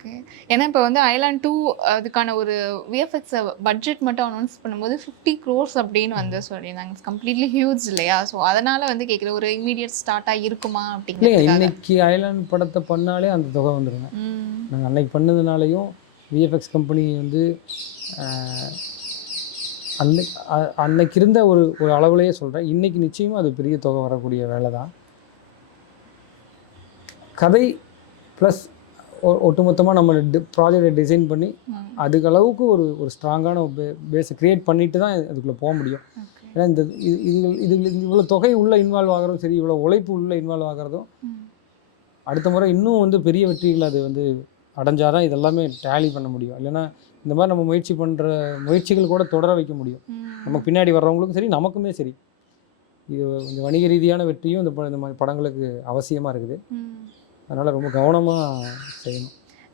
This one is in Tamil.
ஓகே. ஏன்னா இப்ப வந்து ஐலாண்ட் 2 அதுக்கான ஒரு விஎஃப்எக்ஸ் பட்ஜெட் மட்டும் அனௌன்ஸ் பண்ணும்போது 50 க்ரோர்ஸ் அப்படின்னு வந்து சொல்லியிருந்தாங்க. கம்ப்ளீட்லி ஹியூஜ் இல்லையா? ஸோ அதனால வந்து கேட்குறேன். ஒரு இம்மீடியட் ஸ்டார்ட்டா இருக்குமா இல்லைங்க, அப்படிங்கிறதுக்காக. இன்னைக்கு ஐலாண்ட் படத்தை பண்ணாலே அந்த தொகை வந்துருங்க. ம். நாங்கள் அன்னைக்கு பண்ணதுனாலையும் விஎஃப்எக்ஸ் கம்பெனி வந்து அஹ், அன்னைக்கு இருந்த ஒரு ஒரு அளவுலேயே சொல்கிறேன். இன்னைக்கு நிச்சயமாக அது பெரிய தொகை வரக்கூடிய வேலை தான். கதை ப்ளஸ் ஒட்டுமொத்தமாக நம்ம ப்ராஜெக்டை டிசைன் பண்ணி அதுக்கு அளவுக்கு ஒரு ஒரு ஸ்ட்ராங்கான பேஸை க்ரியேட் பண்ணிட்டு தான் அதுக்குள்ளே போக முடியும். ஓகே. ஏன்னா இந்த இது இவ்வளோ தொகை உள்ளே இன்வால்வ் ஆகிறதும் சரி, இவ்வளோ உழைப்பு உள்ளே இன்வால்வ் ஆகிறதும் அடுத்த முறை இன்னும் வந்து பெரிய வெற்றிகள் அது வந்து அடைஞ்சாதான் இதெல்லாமே டேலி பண்ண முடியும். இல்லைன்னா இந்த மாதிரி நம்ம முயற்சி பண்ணுற முயற்சிகள் கூட தொடர வைக்க முடியும். நமக்கு பின்னாடி வர்றவங்களுக்கும் சரி, நமக்குமே சரி. இது கொஞ்சம் வணிக ரீதியான வெற்றியும் இந்த மாதிரி படங்களுக்கு அவசியமாக இருக்குது. அதனால் ரொம்ப கவனமாக செய்யணும்.